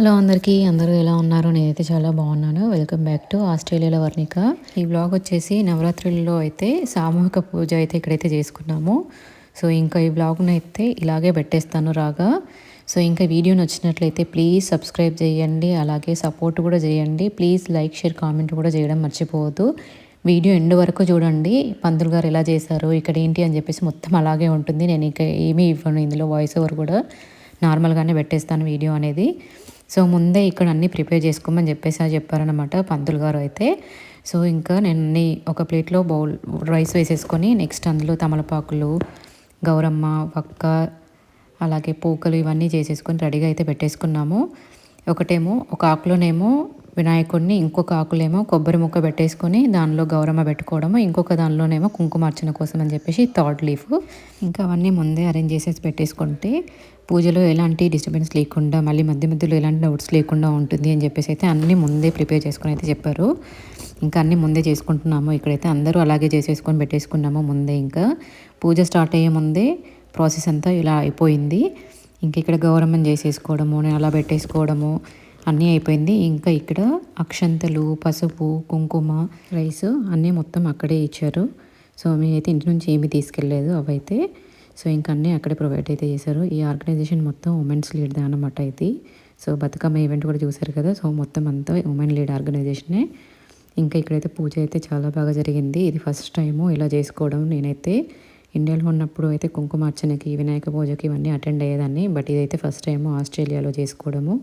Hello అందరికీ అందరూ ఎలా ఉన్నారు? నేనైతే చాలా బాగున్నాను. వెల్కమ్ బ్యాక్ టు ఆస్ట్రేలియాలో వర్ణిక. ఈ బ్లాగ్ వచ్చేసి నవరాత్రుల్లో అయితే సామూహిక పూజ అయితే ఇక్కడైతే చేసుకున్నాము. సో ఇంకా ఈ బ్లాగ్ను అయితే ఇలాగే పెట్టేస్తాను రాగా. సో ఇంకా వీడియో నచ్చినట్లయితే ప్లీజ్ సబ్స్క్రైబ్ చేయండి. అలాగే సపోర్ట్ కూడా చేయండి. ప్లీజ్ లైక్ షేర్ కామెంట్ కూడా చేయడం మర్చిపోవద్దు. వీడియో ఎండ్ వరకు చూడండి. పంతులు గారు ఎలా చేశారు ఇక్కడ ఏంటి అని చెప్పేసి మొత్తం అలాగే ఉంటుంది. నేను ఇంకా ఏమీ ఇవ్వను ఇందులో వాయిస్ ఓవర్ కూడా నార్మల్గానే పెట్టేస్తాను వీడియో అనేది. సో ముందే ఇక్కడ అన్నీ ప్రిపేర్ చేసుకోమని చెప్పేసి చెప్పారనమాట పంతులు గారు అయితే. సో ఇంకా నేను అన్ని ఒక ప్లేట్లో బౌల్ రైస్ వేసేసుకొని నెక్స్ట్ అందులో తమలపాకులు గౌరమ్మ వక్క అలాగే పూకలు ఇవన్నీ చేసేసుకొని రెడీగా అయితే పెట్టేసుకున్నాము. ఒకటేమో ఒక ఆకులోనేమో వినాయకుడిని ఇంకొక ఆకులేమో కొబ్బరి ముక్క పెట్టేసుకొని దానిలో గౌరమ్మ పెట్టుకోవడము ఇంకొక దానిలోనేమో కుంకుమార్చన కోసం అని చెప్పేసి థర్డ్ లీఫ్. ఇంకా అవన్నీ ముందే అరేంజ్ చేసేసి పెట్టేసుకుంటే పూజలో ఎలాంటి డిస్టర్బెన్స్ లేకుండా మళ్ళీ మధ్య మధ్యలో ఎలాంటి డౌట్స్ లేకుండా ఉంటుంది అని చెప్పేసి అయితే అన్నీ ముందే ప్రిపేర్ చేసుకుని అయితే చెప్పారు. ఇంకా అన్నీ ముందే చేసుకుంటున్నాము. ఇక్కడైతే అందరూ అలాగే చేసేసుకొని పెట్టేసుకున్నాము ముందే ఇంకా. పూజ స్టార్ట్ అయ్యే ముందే ప్రాసెస్ అంతా ఇలా అయిపోయింది. ఇంక ఇక్కడ గౌరమ్మని చేసేసుకోవడము నేను అలా పెట్టేసుకోవడము అన్నీ అయిపోయింది. ఇంకా ఇక్కడ అక్షంతలు పసుపు కుంకుమ రైస్ అన్నీ మొత్తం అక్కడే ఇచ్చారు. సో మేమైతే ఇంటి నుంచి ఏమీ తీసుకెళ్ళలేదు అవైతే. సో ఇంకా అన్నీ అక్కడే ప్రొవైడ్ అయితే చేశారు. ఈ ఆర్గనైజేషన్ మొత్తం ఉమెన్స్ లీడ్దే అనమాట ఇది. సో బతుకమ్మ ఈవెంట్ కూడా చూశారు కదా. సో మొత్తం అంతా ఉమెన్ లీడ్ ఆర్గనైజేషనే ఇంకా ఇక్కడైతే పూజ అయితే చాలా బాగా జరిగింది. ఇది ఫస్ట్ టైము ఇలా చేసుకోవడం. నేనైతే ఇండియాలో ఉన్నప్పుడు అయితే కుంకుమార్చనకి వినాయక పూజకి ఇవన్నీ అటెండ్ అయ్యేదాన్ని. బట్ ఇదైతే ఫస్ట్ టైము ఆస్ట్రేలియాలో చేసుకోవడము.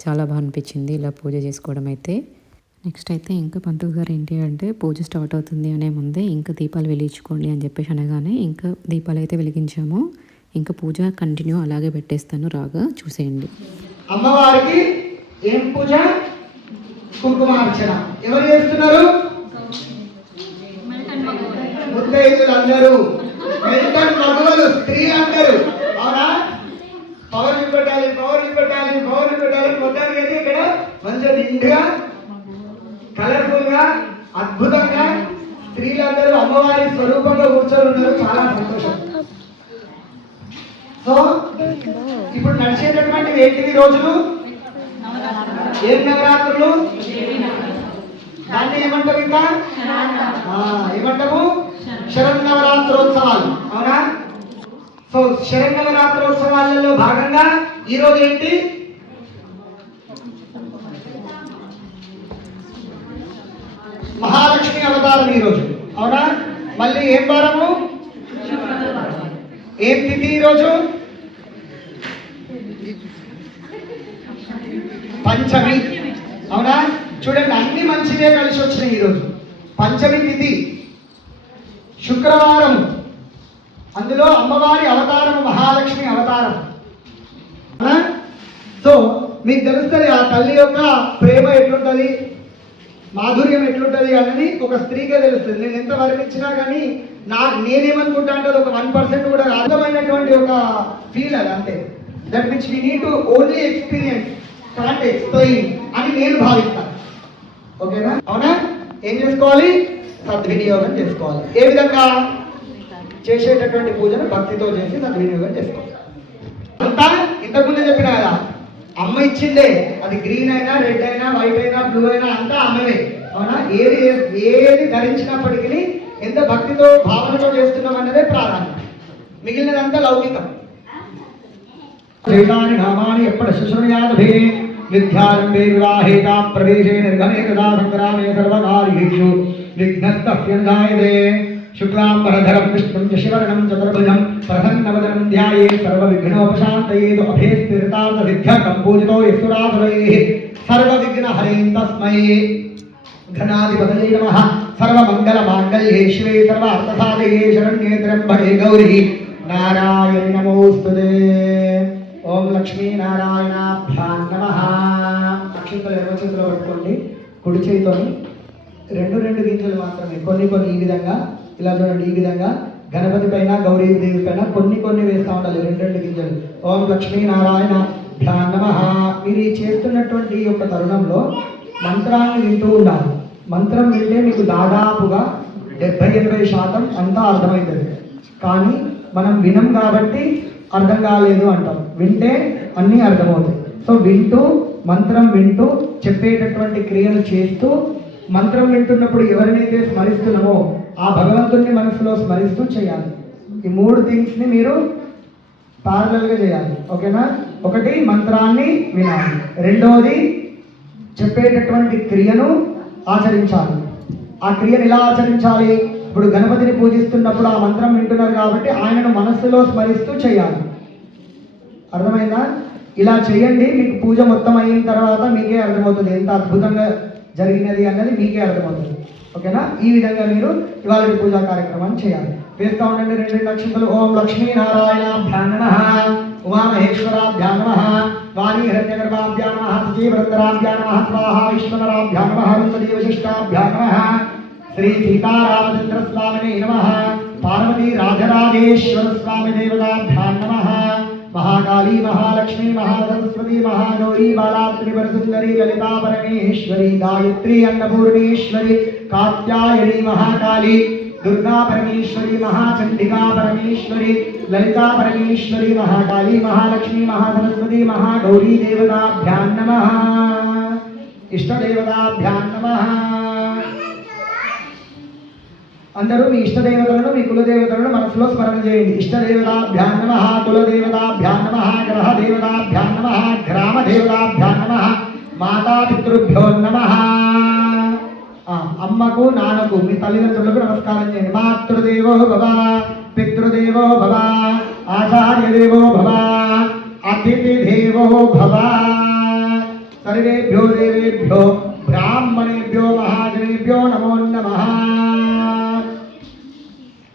చాలా బాగా అనిపించింది ఇలా పూజ చేసుకోవడం అయితే. నెక్స్ట్ అయితే ఇంకా పంతులు గారు ఏంటి అంటే పూజ స్టార్ట్ అవుతుంది అనే ముందే ఇంకా దీపాలు వెలిగించుకోండి అని చెప్పేసి అనగానే ఇంకా దీపాలు అయితే వెలిగించాము. ఇంకా పూజ కంటిన్యూ అలాగే పెట్టేస్తాను రాగా చూసేయండి. అమ్మవారికి ఏం పూజ? కుంకుమార్చన. ఎవరు చేస్తున్నారు? ముత్తైదులు అందరూ మెల్టన్ మగవలు స్త్రీ అందరూ అవునా పవర్ పెట్టాలి పవర్ పెట్టాలి పవర్ పెట్టాలి మొత్తానికి అయితే ఇక్కడ మంచిగా నిండుగా కలర్ఫుల్గా అద్భుతంగా స్త్రీలందరూ అమ్మవారి స్వరూపంలో కూర్చొని ఉన్నారు. చాలా సంతోషం. సో ఇప్పుడు నడిచేటటువంటి ఏంటివి రోజులు? ఏం నవరాత్రులు? దాన్ని ఏమంటారు ఇంకా? ఏమంటాము? శరణ్ నవరాత్రోత్సవాలు. అవునా? సో శరత్ నవరాత్రోత్సవాలలో భాగంగా ఈ రోజు ఏంటి? మహాలక్ష్మి అవతారం ఈరోజు అవునా? మళ్ళీ ఏం వారము? ఏం తిథి ఈరోజు పంచమి. అవునా? చూడండి అన్ని మంచివే కలిసి వచ్చినాయి ఈరోజు పంచమి తిథి. శుక్రవారం. అందులో అమ్మవారి అవతారం మహాలక్ష్మి అవతారం. సో మీకు తెలుస్తుంది ఆ తల్లి యొక్క ప్రేమ ఎట్లుంటుంది? మాధుర్యం ఎట్లుంటుంది అనేది ఒక స్త్రీకే తెలుస్తుంది. నేను ఎంత వర్ణించినా కానీ నా నేనేమనుకుంటా అంటే ఒక వన్ పర్సెంట్ కూడా అర్థమైనటువంటి ఒక ఫీల్ అది అంతే. That which we need to only experience can't explain అని నేను భావిస్తాను. ఓకేనా అవునా? ఏం చేసుకోవాలి? సద్వినియోగం చేసుకోవాలి. ఏ విధంగా? చేసేటటువంటి పూజను భక్తితో చేసి సద్వినియోగం చేసుకోవాలి అంతా ఇంతకుముందే చెప్పిన కదా అమ్మ ఇచ్చిందే అది గ్రీన్ అయినా రెడ్ అయినా వైట్ అయినా బ్లూ అయినా అంతా అమ్మవే అవునా? ఏది ఏది ధరించినప్పటికీ ఎంత భక్తితో భావనతో చేస్తున్నాం అన్నదే ప్రాధాన్యం. మిగిలినదంతా లౌకికం. శ్రీకాని నామాని ఎప్పటి శుశ్రయాదభే విద్యారంభే వివాహేత ప్రవేశే నిర్గమే తదా సంగ్రామే సర్వకార్యేషు విఘ్నస్తప్యందాయతే శుక్లాంబరధరం విష్ణుం శశివర్ణం చతుర్భుజం ప్రసన్నవదనం ధ్యాయే సర్వవిఘ్నోపశాంతయేతు అభేస్తిర్తార్థ సిద్ధ్యర్థం పూజితో యసురాధురైః సర్వవిఘ్నహరేం తస్మై ఘనాధిపతయే నమః సర్వమంగళమాంగళ్యే శివే సర్వార్థసాధయే శరణ్యే త్ర్యంబకే గౌరీ నారాయణ నమోస్తుతే ఓం లక్ష్మీనారాయణాభ్యాం నమ నక్షత్రం అక్షంతలు ఎడమ పట్టుకోండి. కుడి చేతితోని రెండు రెండు గింజలు మాత్రమే. కొన్ని కొన్ని ఈ విధంగా ఇలా చూడండి ఈ విధంగా గణపతి పైన గౌరీదేవి పైన కొన్ని కొన్ని వేస్తూ ఉండాలి. రెండు రెండు గింజలు. ఓం లక్ష్మీ నారాయణ నమ. మీరు చేస్తున్నటువంటి ఈ యొక్క తరుణంలో మంత్రాన్ని వింటూ ఉండాలి. మంత్రం వింటే మీకు దాదాపుగా డెబ్బై ఎనభై శాతం అంతా అర్థమవుతుంది కానీ మనం వినం కాబట్టి అర్థం కాలేదు అంటాం. వింటే అన్నీ అర్థమవుతాయి. సో వింటూ మంత్రం వింటూ చెప్పేటటువంటి క్రియలు చేస్తూ మంత్రం వింటున్నప్పుడు ఎవరినైతే స్మరిస్తున్నామో ఆ భగవంతుణ్ణి మనసులో స్మరిస్తూ చేయాలి. ఈ మూడు థింగ్స్ని మీరు పారలల్గా చేయాలి. ఓకేనా? ఒకటి మంత్రాన్ని వినాలి. రెండవది చెప్పేటటువంటి క్రియను ఆచరించాలి. ఆ క్రియను ఎలా ఆచరించాలి? ఇప్పుడు గణపతిని పూజిస్తున్నప్పుడు ఆ మంత్రం వింటున్నారు కాబట్టి ఆయనను మనస్సులో స్మరిస్తూ చేయాలి. అర్థమైందా? ఇలా చేయండి మీకు పూజ మొత్తం అయిన తర్వాత మీకే అర్థమవుతుంది. ఎంత అద్భుతంగా జరిగినది అన్నది మీకే అర్థమవుతుంది. ఓకేనా? ఈ విధంగా మీరు ఇవాళ పూజా కార్యక్రమాన్ని చేయాలి. వేస్తా ఉండండి రెండు రెండు అక్షంతలు ఓం లక్ష్మీనారాయణాభ్యాం నమః. ఉమామహేశ్వరాభ్యాం నమః. వాణి హిరణ్యగర్భాభ్యాం నమః. సజీవరంధ్రాభ్యాం నమః. స్వాహా విశ్వనరాభ్యాం నమః. రుద్రదేవ విశిష్టాభ్యాం నమః. శ్రీ సీతారామచంద్ర స్వామినే నమః. పార్వతీ రాజరాజేశ్వర స్వామి దేవతాభ్యాం నమః. మహాకాళీ మహాలక్ష్మి మహాసరస్వతి మహాగౌరీ బాలా త్రిపుర సుందరి లలితా పరమేశ్వరి గాయత్రి అన్నపూర్ణేశ్వరి కాత్యాయని మహాకాళి దుర్గా పరమేశ్వరి మహాచండికా పరమేశ్వరి లలితా పరమేశ్వరి మహాకాళీ మహాలక్ష్మి మహాసరస్వతి మహాగౌరీ దేవతాభ్యాం నమ ఇష్టదేవతాభ్యాం నమ అందరూ మీ ఇష్టదేవతలను మీ కులదేవతలను మనసులో స్మరణ చేయండి. ఇష్టదేవతాభ్యాం నమ కులదేవతాభ్యాం నమ గ్రహ దేవతాభ్యాం నమ గ్రామ దేవతాభ్యాం నమ మాతాపితృభ్యో నమ. అమ్మకు నాన్నకు మీ తల్లిదండ్రులకు నమస్కారం చేయండి. మాతృదేవో భవ పితృదేవో భవ ఆచార్యదేవో భవ అతిథి దేవో భవ. సర్వేభ్యో దేవేభ్యో బ్రాహ్మణేభ్యో మహాజనేభ్యో నమో నమ.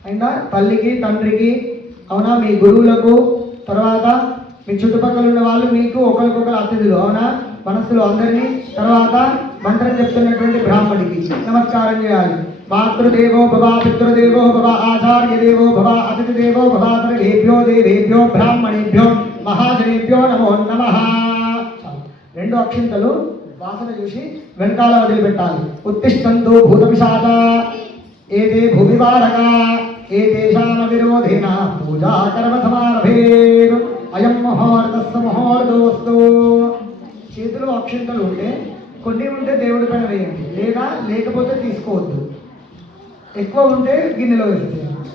అయినా తల్లికి తండ్రికి అవునా? మీ గురువులకు తర్వాత మీ చుట్టుపక్కల ఉన్న వాళ్ళు మీకు ఒకరికొకరు అతిథులు అవునా? మనస్సులో అందరినీ తర్వాత మంత్రం చెప్తున్నటువంటి బ్రాహ్మడికి నమస్కారం చేయాలి. మాతృదేవో భవ పితృదేవో భవ ఆచార్య దేవో భవ అతిథి దేవో భవ సర్వేభ్యో దేవేభ్యో బ్రాహ్మణేభ్యో మహాజనేభ్యో నమో నమ. రెండు అక్షింతలు వాసన చూసి వెనకాల వదిలిపెట్టాలి. ఉత్తిష్టంతో భూత పిశాచ ఏతే భూమివారక ఏతేషామ విరోధేన. పూజా కర్మ సమారభేరు అయం ముహూర్తస్సు ముహూర్తోస్తు చేతిలో అక్షింతలు ఉంటే కొన్ని ఉంటే దేవుడి పైన వేయండి. లేదా లేకపోతే తీసుకోవద్దు. ఎక్కువ ఉంటే గిన్నెలో వేసేయండి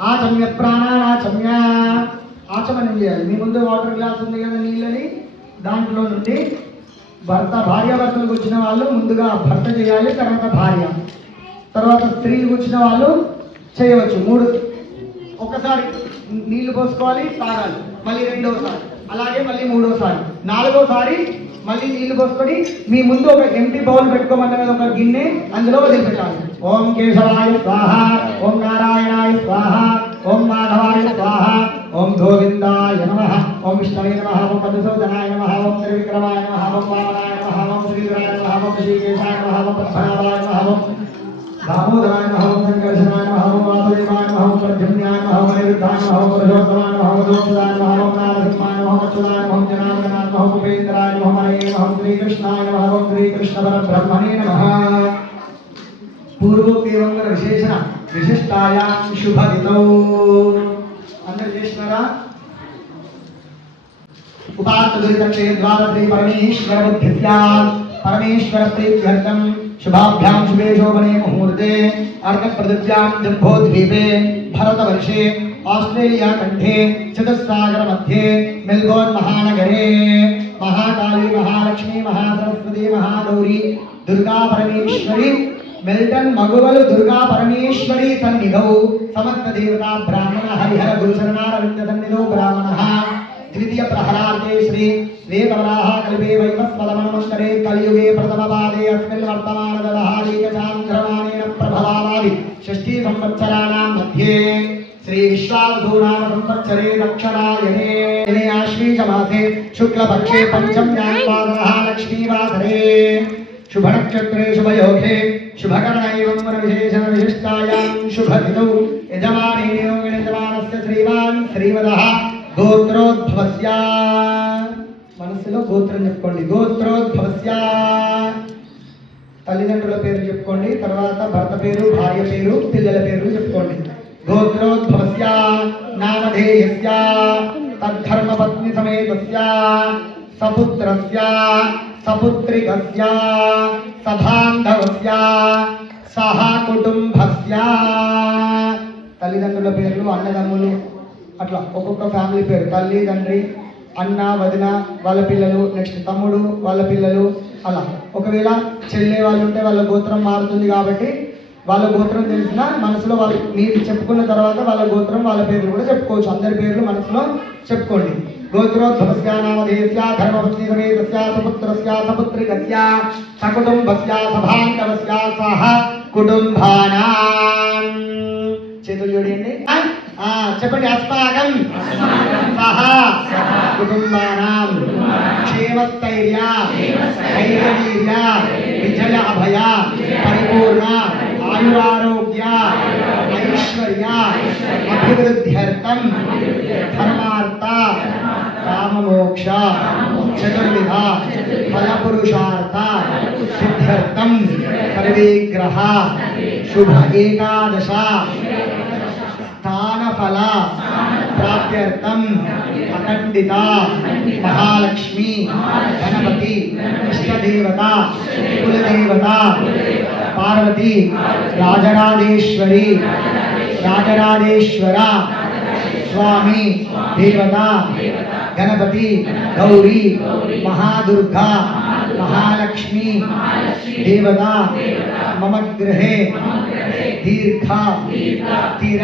ఆచమ్య ప్రాణానాచమ్య. ఆచమనం చేయాలి. మీ ముందు వాటర్ గ్లాస్ ఉంది కదా నీళ్ళని దాంట్లో నుండి భర్త భార్యాభర్తలకు వచ్చిన వాళ్ళు ముందుగా భర్త చేయాలి తర్వాత భార్య. తర్వాత స్త్రీలకు వచ్చిన వాళ్ళు చేయవచ్చు. మూడు ఒకసారి నీళ్ళు పోసుకోవాలి తాగాలి. మళ్ళీ రెండోసారి. అలాగే మళ్ళీ మూడోసారి. నాలుగోసారి మళ్ళీ నీళ్ళు పోసుకొని మీ ముందు ఒక ఎంటీ బౌల్ పెట్టుకోమన్నది ఒక గిన్నె అందులో వదిలిపెట్టాలి ఓం కేశవాయ స్వాహ ఓం నారాయణాయ స్వాహ ఓం మాధవాయ స్వాహ ఓం గోవిందాయ నమ ఓం విష్ణవే నమ ఓం మధుసూదనాయ నమ ఓం త్రివిక్రమాయ నమ ఓం వామనాయ నమ ఓం శ్రీధరాయ నమ ఓం శ్రీకేశాయ నమ ఓం పద్మనాభాయ నమ ఓం దామోదరాయ నమ ఓం సంకర్షణాయ నమ ఓం వాసుదేవాయ నమ ఓం ప్రద్యుమ్నాయ నమ ఓం అనిరుద్ధాయ నమ ఓం పురుషోత్తమాయ నమ ఓం దోషదాయ నమ ఓం నారసింహాయ నమ ఓం అచ్యుతాయ నమ ఓం జనార్దనాయ నమ ఓం ఉపేంద్రాయ నమ ఓం హరే నమ ఓం శ్రీకృష్ణాయ నమ ఓం శ్రీకృష్ణ పరబ్రహ్మణే నమ పూర్వోక్తివంగర విశేషణ విశిష్టాయాం శుభదితౌ అందరు చేసినారా ఉపాత్తదురితక్షే ద్వారశ్రీ పరమేశ్వర బుద్ధిస్యా పరమేశ్వర ప్రీత్యర్థం శుభాభ్యాం శుభే శోభనే ముహూర్తే అర్ఘప్రదృత్యాం జంబోద్వీపే భరతవర్షే ఆస్ట్రేలియా కంఠే చతుస్సాగర మధ్యే మెల్బోర్న్ మహానగరే మహాకాళీ మహాలక్ష్మి మహాసరస్వతి మహాగౌరి దుర్గా పరమేశ్వరి మెల్టన్ మగువలు దుర్గా పరమేశ్వరి సన్నిధౌ సమస్త దేవతా బ్రాహ్మణ హరిహర షష్ఠీ సంవత్సరాణాం మధ్యే శ్రీ విశ్వావధూనామ సంవత్సరే దక్షిణాయనే ఆశ్వీజమాసే శుక్లపక్షే పంచమ్యాక్ష్మీవాసరే శుభనక్షత్రే శుభయోగే శుభకరణైవం విశేషణ విశిష్టాయాం శుభదినౌ యజమానేనో యజమానస్య శ్రీమాన్ శ్రీవదః గోత్రోద్భవస్య మనసులో గోత్రం చెప్పుకోండి. గోత్రోద్భవ తల్లిదండ్రుల పేరు చెప్పుకోండి తర్వాత భర్త పేరు భార్య పేరు పిల్లల పేరు చెప్పుకోండి. గోత్రోద్భవస్య నామధేయస్య తద్ధర్మపత్ని సమేతస్య సపుత్రస్య సపుత్రికస్య సభాంధవస్య సహా కుటుంబస్య తల్లిదండ్రుల పేర్లు అన్నదమ్ములు అట్లా ఒక్కొక్క ఫ్యామిలీ పేరు. తల్లి తండ్రి అన్న వదిన వాళ్ళ పిల్లలు నెక్స్ట్ తమ్ముడు వాళ్ళ పిల్లలు అలా. ఒకవేళ చెల్లే వాళ్ళు ఉంటే వాళ్ళ గోత్రం మారుతుంది కాబట్టి వాళ్ళ గోత్రం తెలిసిన మనసులో వాళ్ళు మీరు చెప్పుకున్న తర్వాత వాళ్ళ గోత్రం వాళ్ళ పేర్లు కూడా చెప్పుకోవచ్చు. అందరి పేర్లు మనసులో చెప్పుకోండి. గోత్రోద్భవస్య నామధేయస్య ధర్మపత్ని సమేతస్య సుపుత్రస్య సపుత్రికస్య సకుటుంబస్య సభాంతవస్య సహ కుటుంబానాం. చేతులు చూడండి ఆ, చెప్పండి అస్మాకం సహ కుటుంబానాం క్షేమస్థైర్య ధైర్యవీర్య విజయ అభయ పరిపూర్ణ ఆయురారోగ్య ఐశ్వర్య అభివృద్ధ్యర్థం ధర్మార్థ కామమోక్ష చతుర్విధ ఫలపురుషార్థ సిద్ధ్యర్థం సర్వే గ్రహ శుభ ఏకాదశ स्थानफला अखंडिता महालक्ष्मी, गणपति, इष्टदेवता, कुलदेवता, पार्वती, राजराजेश्वरी, राजराजेश्वरा, स्वामी, देवता, गणपति, गौरी, महादुर्गा, महालक्ष्मी, देवता, मम गृह మహాలక్ష్మి దేవత మమ గృహే దీర్ఘ స్థిర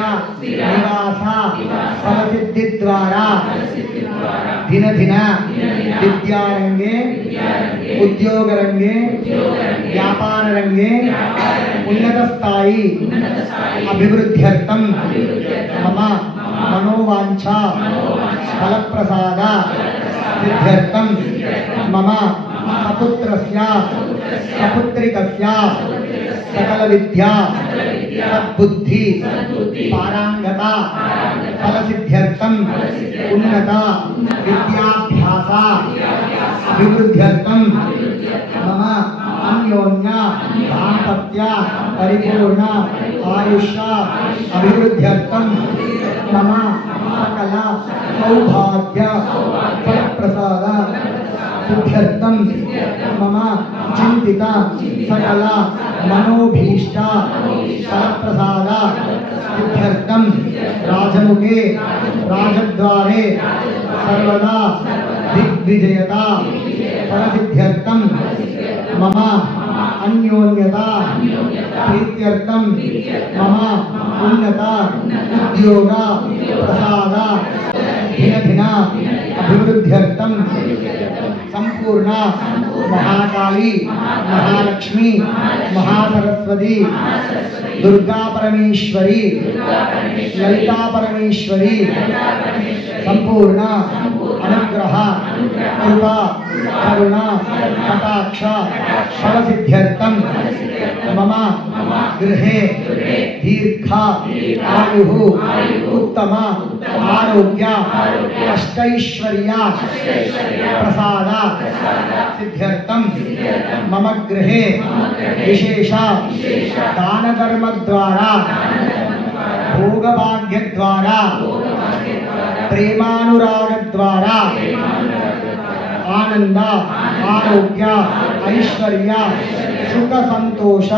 నివాస ఫలసిద్ధి ద్వారా దిన దిన విద్యారంగే ఉద్యోగరంగే వ్యాపార రంగే ఉన్నత స్థాయి అభివృద్ధ్యర్థం మమ మనోవాంఛ ఫలప్రసాద సిద్ధ్యర్థం మమ సపుత్రస్య సపుత్రికస్య సకల విద్యా సద్బుద్ధి పారాంగత ఫలసిద్ధ్యర్థం ఉన్నత విద్యాభ్యాస అభివృద్ధ్యర్థం మమ అన్యోన్య దాంపత్య పరిపూర్ణ ఆయుష అభివృద్ధ్యర్థం మమ సకల సౌభాగ్య ఫలప్రసాద సిద్ధ్యర్థం మమ చింతిత సకల మనోభీష్ట ఫలప్రసాద సిద్ధ్యర్థం రాజముఖే రాజద్వారే సర్వదా దిగ్విజయత ఫలసిద్ధ్యర్థం మమ అన్యోన్యత ప్రీత్యర్థం మమ ఉన్నత ఉద్యోగ ప్రసాద దిన దిన అభివృద్ధ్యర్థం సంపూర్ణ మహాకాళి మహాలక్ష్మి మహాసరస్వతి దుర్గా పరమేశ్వరి లలితా పరమేశ్వరి సంపూర్ణ అనుగ్రహ కృప కరుణ కటాక్ష ఫలసిద్ధ్యర్థం మమ గృహే దీర్ఘ ఆయు ఉత్తమ ఆరోగ్య అష్టైశ్వర్య ప్రసాద సిద్ధ్యర్థం మమ గృహే విశేష దానధర్మ ద్వారా భోగభాగ్య ద్వారా ప్రేమానురాగ ద్వారా ఆనంద ఆరోగ్య ఐశ్వర్య సుఖ సంతోష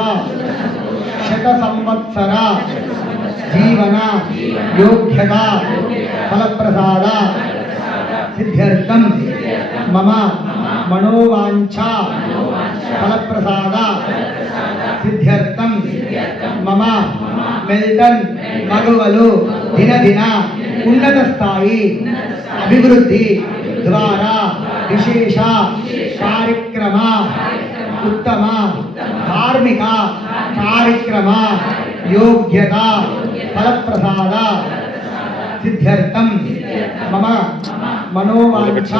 శత సంవత్సర జీవన యోగ్యత ఫలప్రసాద సిద్ధ్యర్థం మమ మనోవాంఛ ఫలప్రసాద సిద్ధ్యర్థం మమ మెల్టన్ మగువలు దిన దిన ఉన్నత స్థాయి అభివృద్ధి ద్వారా విశేష కార్యక్రమ ఉత్తమ ధార్మిక కార్యక్రమ యోగ్యత ఫలప్రసాద సిద్ధ్యర్థం మమ మనోవాంఛ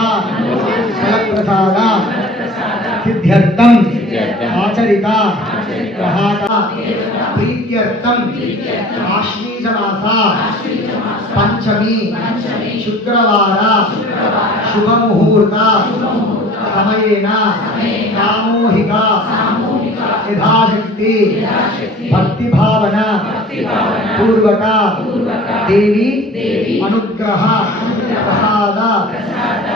ఫలప్రసాద సిద్ధ్యర్థం ఆచరిత గ్రహాట ప్రీత్యర్థం ఆశ్వీజమాస పంచమి శుక్రవార శుభముహూర్త సమయేన సామూహిక యథాశక్తి భక్తి భావన పూర్వక దేవి అనుగ్రహ ప్రసాద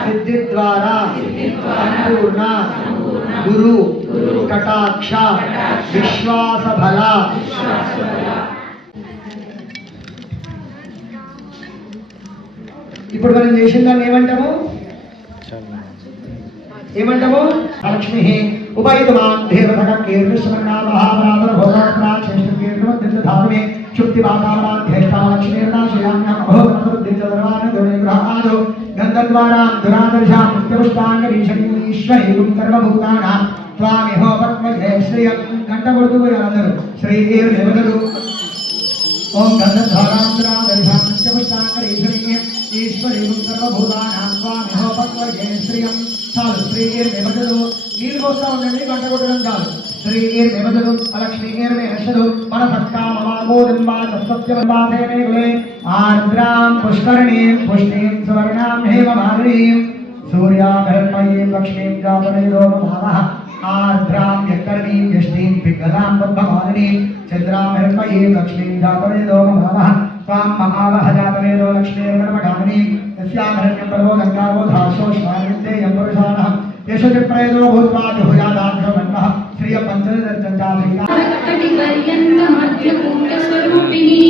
సిద్ధి ద్వారా సంపూర్ణ గురు కటాక్ష విశ్వాస బల ఇప్పుడు మనం చేసిన దాన్ని ఏమంటాము? ఏమంటాము? లక్ష్మి ఉపయుతమాన్ దేవతకం కీర్తిశ్రమణా మహాపరాధన భోగాత్మా శ్రేష్ఠ కీర్తిమద్దిత ధాతుమే శుక్తి వాతావరణ ధ్యేష్టా లక్ష్మీర్ణా శ్రీయామ్యాం అభోగమద్దిత సర్వాన్ దుర్నిగ్రహాదు గంధద్వారా దురాదర్శాం పుష్పాంగ ఈశ్వరీం సర్వభూతానాం త్వామిహో పద్మజే శ్రియం గంట కొడుకుపోయారు శ్రీ దేవతలు ఓం గంధధారాంతరాదర్శాం పంచపుష్టాంగరీశ్వరీం ఈశ్వరీం సర్వభూతానాం స్వామిహో పద్మజే శ్రియం చాలు శ్రీగీర్ నిబద్ధలు నీళ్ళు పోస్తా ఉండండి గంట కొట్టడం చాలు శ్రీగీర్ నిబద్ధలు అలక్ష్మీగీర్ నిరసలు మన సత్కామోదం వా సత్యవన్వాసే మేఘులే ఆర్ద్రాం పుష్కరణీం పుష్టిం సువర్ణాం హేమమాలినీం సూర్యాభరణమయీం లక్ష్మీం జాతవేదో మహామహ ఆర్ద్రాం యక్కరణీం యష్టీం పిగ్గలాం పద్మమాలినీం చంద్రామిర్మయీం లక్ష్మీం జాతవేదో మహామహ स्वाम महावह जातवेदो लक्ष्मीर्गर्भगामिनी यस्याभरण्यं पर्वो गङ्गावो धासो श्वानिन्दे यं पुरुषाणः येषु च प्रेतो भूत्वा बहुजादाख्यो मन्मः श्रिय पञ्चदर्चचाधिकापर्यन्तमध्यकूटस्वरूपिणी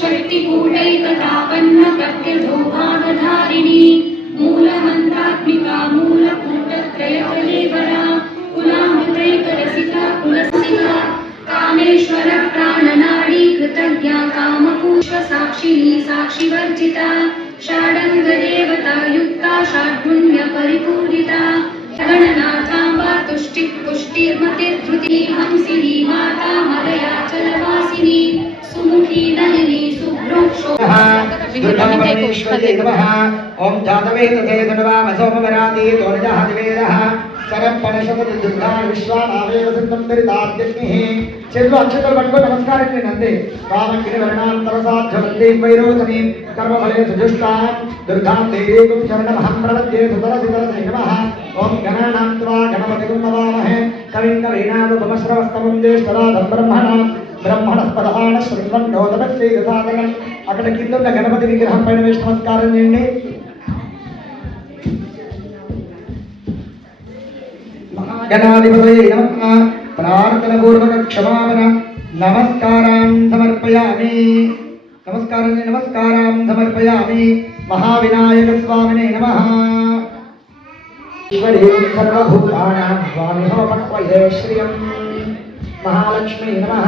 शक्तिकूटैकतापन्नप्रत्यधोभागधारिणी मूलमन्तात्मिका मूलकूटत्रयकलेवरा कुलामृतैकरसिका, कुलसिका कामेश्वर प्राणना कृतज्ञा कामकूष्व साक्षिणी साक्षिवर्जिता षाडङ्गदेवता युक्ता षाड्गुण्यपरिपूरिता गणनाथाम्बा तुष्टिः पुष्टिर्मतिर्धृती हंसिनी माता मलयाचलवासिनी ओम जातवे तथे धनुवामसोमराती दोनजः द्वेदः सरं पणशत दुर्गा विश्वानावेव सिद्धं दरिताद्यग्निः चेतु अक्षतर्पण्डो नमस्कारं क्रीणन्ते वामग्निवर्णां तरसाध्यवन्दे वैरोचनीं कर्मफले सुजुष्टां दुर्गां देवीं शरणमहं प्रवद्ये सुतरसि तरसे नमः ॐ गणानां त्वा गणपतिं नमामहे कविं कवीनामुपमश्रवस्तमं ज्येष्ठराधं ब्रह्मणां బ్రహ్మణ కవీనాముపమశ్రవస్తమం శృంగం బ్రహ్మణాం బ్రహ్మణస్పదహాన శృణ్వన్నోదమశ్రీ అక్కడ కింద ఉన్న గణపతి విగ్రహం పైన వేసి నమస్కారం చేయండి. గణాధిపతయే నమ. ప్రార్థన పూర్వక క్షమాపణ. నమస్కారాం సమర్పయామి. నమస్కారం నమస్కారాం సమర్పయామి. మహావినాయక స్వామినే నమ. ఈశ్వరీం సర్వభూతానాం స్వామిహో పక్వయే శ్రియం महालक्ष्मी नम।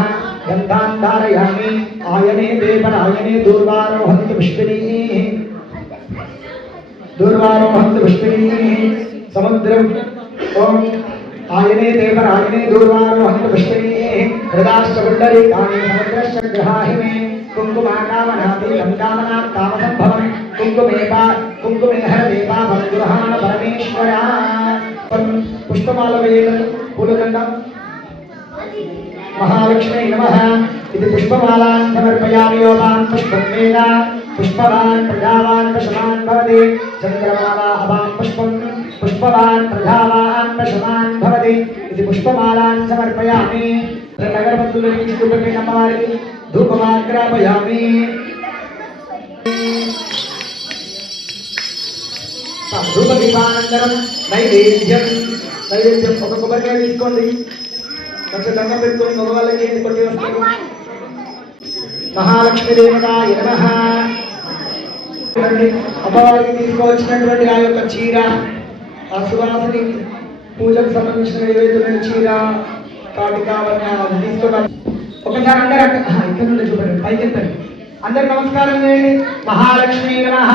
गंधान धारयामी। आयने देवरायने दुर्वारोहंत पुष्पिणी दुर्वारोहंत पुष्पिणी समुद्र ओम। आयने देवरायने दुर्वारोहंत पुष्पिणी हृदाश्चकुंडली काने समुद्रश्च ग्रहाहि मे कुङ्कुमाकामनाति लङ्कामना कामसम्भवम्। कुङ्कुमेवा कुङ्कुमेह देवा भवगृहाण परमेश्वरा। पुष्पमालवेन पुलदण्डम् మహాలక్ష్మీ నమ ఇది పుష్పమాలాన్ సమర్పయామి యోగాన్ పుష్పం వేద పుష్పవాన్ ప్రజావాన్ పశుమాన్ భవతి చంద్రమాలా అవాన్ పుష్పం పుష్పవాన్ ప్రజావాన్ పశుమాన్ భవతి ఇది పుష్పమాలాన్ సమర్పయామి రెండు అగరబత్తులు తీసుకుంటే అమ్మవారికి ధూపమాగ్రాపయామి ధూపదీపానంతరం నైవేద్యం నైవేద్యం ఒక కొబ్బరికాయ తీసుకోండి కొంచెం దండం పెట్టుకొని మగవాళ్ళకి ఏంటి కొట్టి వస్తారు మహాలక్ష్మి దేవతాయ నమః అమ్మవారికి తీసుకోవచ్చినటువంటి ఆ యొక్క చీర ఆ సువాసని పూజకు సంబంధించిన ఏవైతే చీర కాటికావన్నీ అది తీసుకోవడం ఒకసారి అందరూ ఇక్కడ నుండి చూడండి పైకి ఎత్తండి. అందరు నమస్కారం చేయండి. మహాలక్ష్మి నమః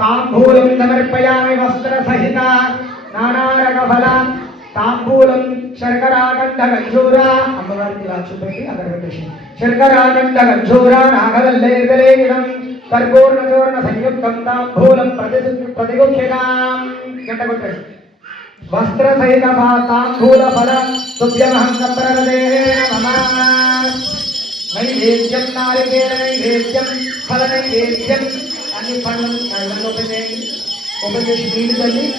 తాంబూలం సమర్పయామి వస్త్ర సహిత నానారక ఫల. తాంబూలం శర్కరాగంధ గంజూర అమ్మవారికి ఇలా చూపండి అక్కడ పెట్టేసి. శర్కరాగంధ గంజూర నాగవల్లేదలేగిడం కర్పూర్ణ చూర్ణ సంయుక్తం తాంబూలం ప్రతి ప్రతిగుఖ్యతాం గంట కొట్టేసి వస్త్ర సహిత తాంబూల ఫల తుభ్యమహం సంప్రదే నమః. నైవేద్యం నారికేల నైవేద్యం ఫల నైవేద్యం. అన్ని పండ్లు నైవేద్యం పెట్టేయండి ఓపెన్ చేసి నీళ్ళు తల్లి.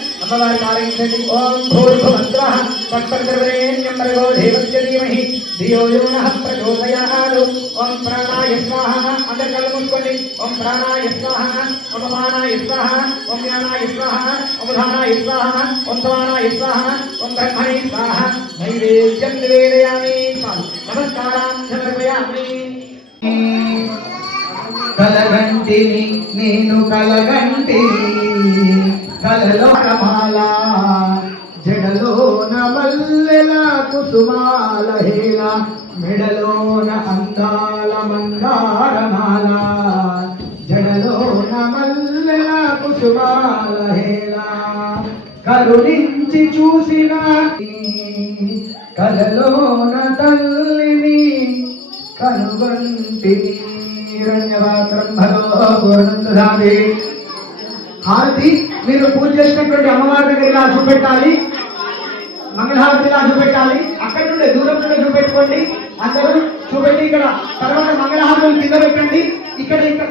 ఆరగించండి ఓం భూర్భువస్వ తత్పర్గర్వేణ్యం మరగో దేవస్య ధీమహి. ధియో యో నః ప్రచోదయాత్. ఓం ప్రాణాయ స్వాహ. అందరు కళ్ళు మూసుకోండి. ఓం ప్రాణాయ స్వాహ. ఓం అపానాయ స్వాహ. ఓం జ్ఞానాయ స్వాహ. ఓం ధానాయ స్వాహ. ఓం సమానాయ స్వాహ. ఓం బ్రహ్మణే స్వాహ. నైవేద్యం నివేదయామి. చాలు నమస్కారం. సమర్పయామి కలగంటిని నేను కలగంటిని. కలలో రమాల జడలోన మల్లెల కుసుమాల హేళ మెడలోన అందాల మందారమాల. జడలోన మల్లెల కుసుమాల హేళ కరుణించి చూసిన కలలోన తల్లిని కనుగొంటి హారతి మీరు పూజ చేసినటువంటి అమ్మవారి దగ్గర ఇలా చూపెట్టాలి. మంగళహారతి ఇలా చూపెట్టాలి. అక్కడ నుండి దూరం నుండి చూపెట్టుకోండి. అందరూ చూపెట్టి ఇక్కడ తర్వాత మంగళహారతులు కింద పెట్టండి. ఇక్కడ ఇక్కడ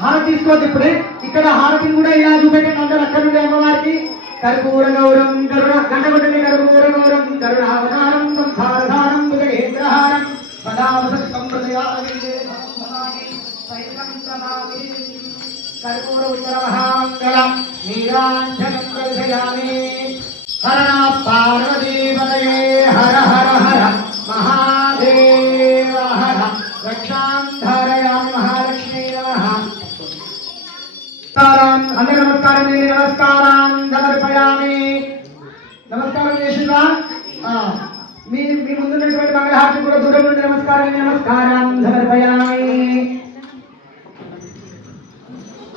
హారతి తీసుకోవద్దు ఇప్పుడే. ఇక్కడ హారతిని కూడా ఇలా చూపెట్టండి అందరూ అక్కడ నుండి అమ్మవారికి. కర్పూర గౌరం కరుణ గణపతిని కర్పూర గౌరం కరుణావతారం సంసారధారం భుజగేంద్రహారం సదావసం హృదయాలే కర్పూర ఉత్తర నీరాంజనం దర్శయామి హర పార్వతీపతయే హర హర హర మహాదేవ హర రక్షాంధరయామి మహాలక్ష్మీ నమస్కారం అందరి నమస్కారం నమస్కారం సమర్పయామి నమస్కారం చేసిందా మీ మీ ముందున్నటువంటి మంగళహారతి కూడా దూరం నుండి నమస్కారం నమస్కారం సమర్పయామి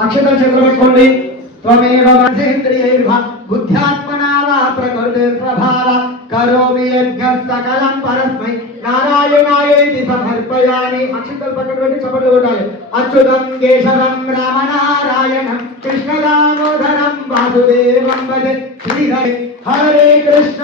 అక్షతం చేతులు త్వమేవ మసేంద్రియైర్భ బుద్ధ్యాత్మనా వా ప్రకృతి ప్రభావ కరోమి యజ్ఞ సకలం పరస్మై నారాయణాయేతి సమర్పయామి. అక్షతలు పక్కన పెట్టి చప్పట్లు కొట్టాలి. అచ్యుతం కేశవం రామనారాయణం కృష్ణ దామోదరం వాసుదేవం వదే శ్రీహరి హరే కృష్ణ.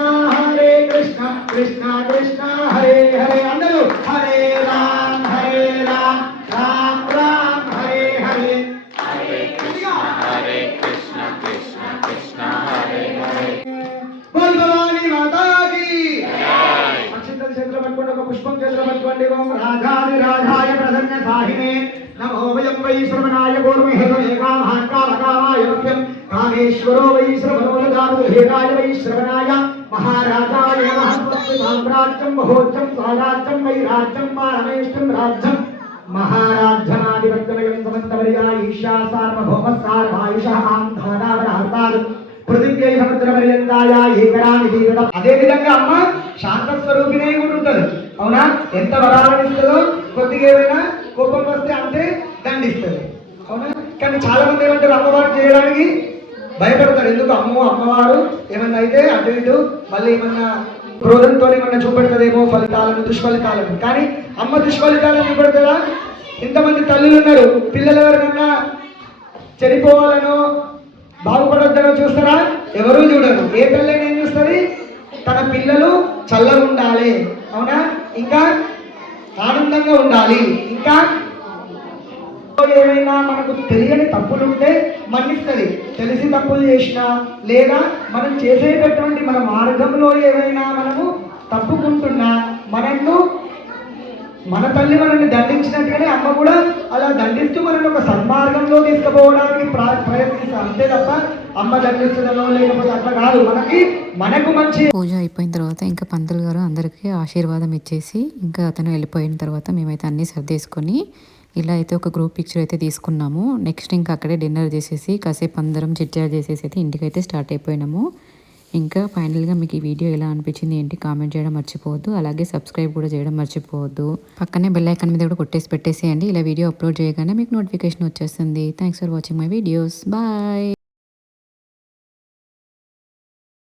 శ్రవణోదారు హేరాయ వై శ్రవణాయ మహారాజాయ మహత్వస్తి సామ్రాజ్యం మహోచ్చం సామ్రాజ్యం వై రాజ్యం పారమేష్టం రాజ్యం. మహారాజ్యమాధిపత్యమయం సమస్తవర్యా ఈశా సార్వభౌమ సార్వాయుష ఆంధారావరాస్తాడు పృథివ్యై సముద్రపర్యంతాయ ఏకరాని జీవితం అదే విధంగా అమ్మ శాంత స్వరూపిణే కూడా ఉంటుంది అవునా? ఎంత వరాలను ఇస్తుందో కొద్దిగా ఏమైనా కోపం వస్తే అంతే దండిస్తుంది. అవునా? కానీ చాలా మంది ఏమంటారు అమ్మవారు చేయడానికి భయపడతారు ఎందుకు? అమ్మో అమ్మవారు ఏమన్నా అయితే అటు ఇటు మళ్ళీ ఏమన్నా క్రోధంతో ఏమన్నా చూపెడుతుందేమో ఫలితాలను దుష్ఫలితాలను. కానీ అమ్మ దుష్ఫలితాలను చూపెడుతుందా ఇంతమంది తల్లులు ఉన్నారు. పిల్లలు ఎవరికన్నా చనిపోవాలనో బాగుపడొద్దనో చూస్తారా? ఎవరూ చూడరు. ఏ పిల్లైనా ఏం చూస్తుంది? తన పిల్లలు చల్లగా ఉండాలి అవునా? ఇంకా ఆనందంగా ఉండాలి. ఇంకా ఏమైనా మనకు తెలియని తప్పులుంటే మన్నిస్తుంది. తెలిసి తప్పులు చేసినా లేదా మనం చేసేటటువంటి మన మార్గంలో ఏమైనా మనము తప్పుకుంటున్నా మనల్ని మన తల్లి మనల్ని దండించినట్టుగానే అమ్మ కూడా అలా దండిస్తూ మనల్ని ఒక సన్మార్గంలో తీసుకుపోవడానికి ప్ర- ప్రయత్నిస్తాం. అంతే తప్ప అమ్మ దండిస్తుందనో లేకపోతే అట్లా కాదు. మనకి మనకు మంచి పూజ అయిపోయిన తర్వాత ఇంకా పంతులు గారు అందరికీ ఆశీర్వాదం ఇచ్చేసి ఇంకా అతను వెళ్ళిపోయిన తర్వాత మేమైతే అన్నీ సర్దేసుకొని ఇలా అయితే ఒక గ్రూప్ పిక్చర్ అయితే తీసుకున్నాము. నెక్స్ట్ ఇంకా అక్కడే డిన్నర్ చేసేసి కాసేపు అందరం చిట్చాట్ చేసేసి అయితే ఇంటికైతే స్టార్ట్ అయిపోయినాము. ఇంకా ఫైనల్గా మీకు ఈ వీడియో ఎలా అనిపించింది ఏంటి కామెంట్ చేయడం మర్చిపోవద్దు. అలాగే సబ్స్క్రైబ్ కూడా చేయడం మర్చిపోవద్దు. పక్కనే బెల్ ఐకాన్ మీద కూడా కొట్టేసి పెట్టేసేయండి. ఇలా వీడియో అప్లోడ్ చేయగానే మీకు నోటిఫికేషన్ వచ్చేస్తుంది. Thanks for watching my videos bye